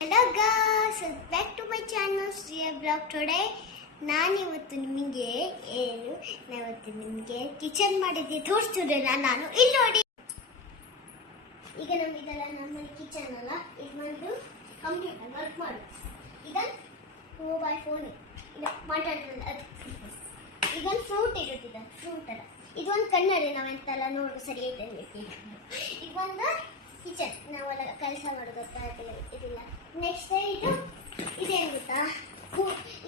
Hello guys back to my channel Shriya blog today ನಾನಿವತ್ತು ನಿಮಗೆ ಏನು ನಾವತ್ತು ನಿಮಗೆ ಕಿಚನ್ ಮಾಡಿದ್ದೆ ತೋರಿಸ್ತಿರಲಿಲ್ಲ ನಾನು ಇಲ್ಲಿ ನೋಡಿ. ಈಗ ನಮಗೆಲ್ಲ ನಮ್ಮನೆ ಕಿಚನ್ ಅಲ್ಲ, ಇದು ಒಂದು ಕಂಪ್ಯೂಟರ್ ವರ್ಕ್ ಮಾಡು ಇದನ್ನು ಮೊಬೈಲ್ ಫೋನ್ ಮಾತಾಡಿದ ಅದು. ಇದೊಂದು ಫ್ರೂಟ್ ಇರುತ್ತಿದೆ ಫ್ರೂಟ್ ಅಲ್ಲ. ಇದೊಂದು ಕನ್ನಡಿ ನಾವೆಂತೆಲ್ಲ ನೋಡು ಸರಿ ಐತೆ ಇದೊಂದು ಕಿಚನ್ ನಾವೆಲ್ಲ ಕೆಲಸ ಮಾಡೋದು ಗೊತ್ತಾಗ್ತಿಲ್ಲ ಇದಿಲ್ಲ. ನೆಕ್ಸ್ಟ್ ಇದು ಇದೇನು ಗೊತ್ತಾ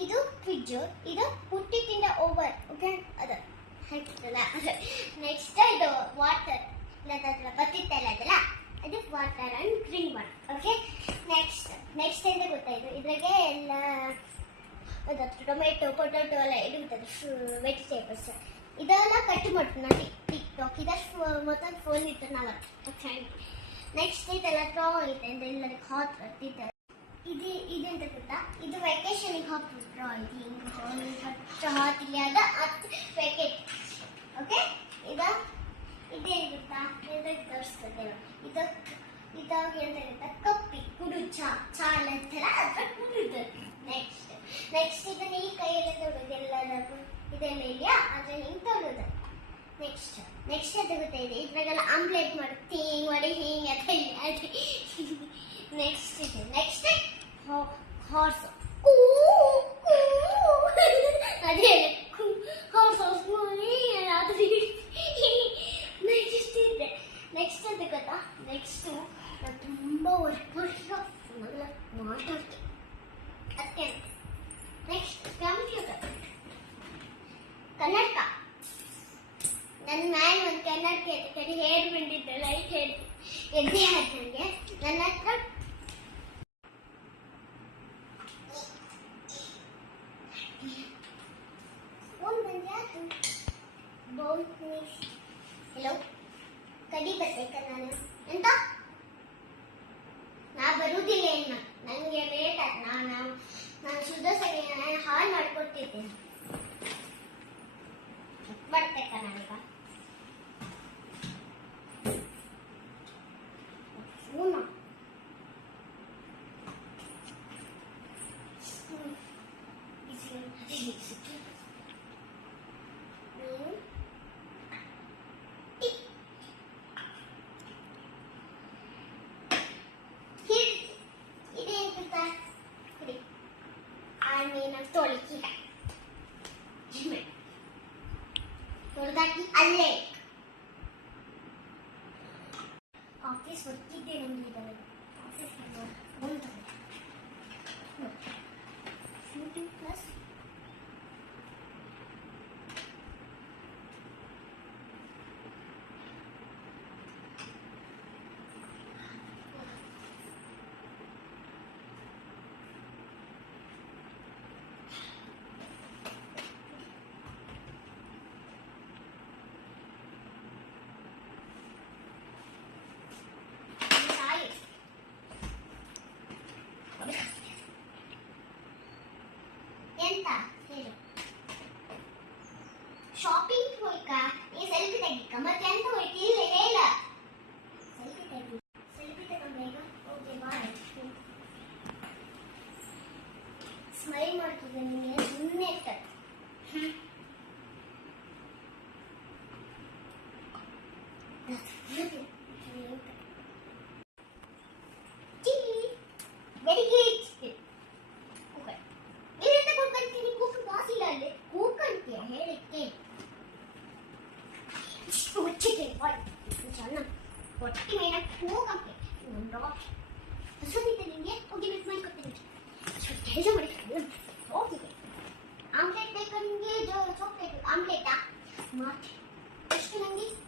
ಇದು ಫ್ರಿಡ್ಜ್ ಇದು ಹುಟ್ಟಿಟ್ಟಿಂದ ಓವರ್ ಓಕೆ ಅದು ಹಾಕಿತ್ತಲ್ಲ ನೆಕ್ಸ್ಟ್ ಇದು ವಾಟರ್ ನನ್ನ ಬತ್ತಿತ್ತಲ್ಲ ಅದಲ್ಲ? ಅದು ವಾಟರ್ ಅಂಡ್ ಡ್ರಿಂಕ್ ಮಾಡಿ ಓಕೆ ನೆಕ್ಸ್ಟ್ ನೆಕ್ಸ್ಟ್ ಎಂತ ಗೊತ್ತಾಯ್ತು ಇದ್ರಾಗೆ ಎಲ್ಲ ಅದಕ್ಕೆ ಟೊಮೆಟೊ ಪೊಟೊಟೊ ಎಲ್ಲ ಇಡುತ್ತದೆ ವೆಜಿಟೇಬಲ್ಸ್ ಇದೆಲ್ಲ ಕಟ್ ಮಾಡ್ತೀನಿ ನಾನು ಟಿಕ್ ಟಾಕ್ ಇದಷ್ಟು ಮತ್ತೊಂದು ಫೋನ್ ಇತ್ತು ನಾವು ನೆಕ್ಸ್ಟ್ ಇದೆಲ್ಲ ಸ್ಟ್ರಾಂಗ್ ಆಗಿದೆ ಅಂದರೆ ಎಲ್ಲರಿಗೆ ಹಾತ್ ಬರ್ತಿದ್ದಾರೆ ಇದು ಇದೆಂತ ಗೊತ್ತಾ? ಇದು ವೆಕೇಶನಿಗೆ ಹಾಕ್ತೀವಿ ಟ್ರಾ ಇದು ಹಿಂಗೆ ಹತ್ತು ಪ್ಯಾಕೆಟ್ ಓಕೆ ಇದ ಇದೇನು ಗೊತ್ತಾ? ಇದಕ್ಕೆ ತೋರಿಸ್ತದೆ ಇದು ಇದಾಗ ಎಂತ ಗೊತ್ತಾ? ಕಪ್ಪಿ ಕುಡು ಚಾ ಚಾ ಅಂತಾರ ಅದ್ರ ಕುಡಿದು. ನೆಕ್ಸ್ಟ್ ನೆಕ್ಸ್ಟ್ ಇದನ್ನ ಈ ಕೈಯಲ್ಲಿ ತೊಡೋದು ಎಲ್ಲದಕ್ಕೂ ಇದೆಲ್ಲ ಇದೆಯಾ? ಅದ್ರ ಹಿಂಗೆ ತೊಡೋದು ನೆಕ್ಸ್ಟ್ ನೆಕ್ಸ್ಟ್ ಅದು ಗೊತ್ತಾಯಿದೆ ಇದ್ರಾಗೆಲ್ಲ ಆಮ್ಲೆಟ್ ಮಾಡಿ ಹಿಂಗೆ ಮಾಡಿ ಹಿಂಗೆ ಅಂತ ಕನ್ನಡಕ ನನ್ನ ಮ್ಯಾನ್ ಒಂದು ಕನ್ನಡಕ ಐತೆ ಕಡೆ ಹೇರ್ ಬಂದಿದ್ದೆ ಲೈಟ್ ಹೇರ್ ಎದ್ದೆ ಆಯ್ತು ನನಗೆ ನನ್ನ ಹತ್ರ ಫೋನ್ ಬಂದಾತು ಬೌಲ್ ಹಲೋ ಕಡಿ ಬರ್ಬೇಕಾ ನಾನು ಅಲ್ಲೇ ಆಫೀಸ್ ಹೊತ್ತಿದ್ದೆ ನಮ್ಗೆ ಆಫೀಸ್ ಬಂತು 수비되는 게 어깨를 많이 꺾는 게 계속 그렇게 하면 어깨 암레 때끄는 게저 속에 암레 딱. 뭐, 시키는 게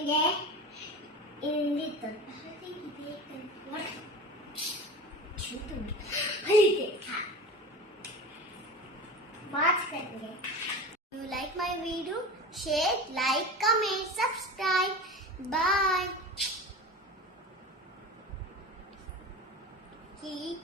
reading in little. What? बात करेंगे you like my video share like comment subscribe bye की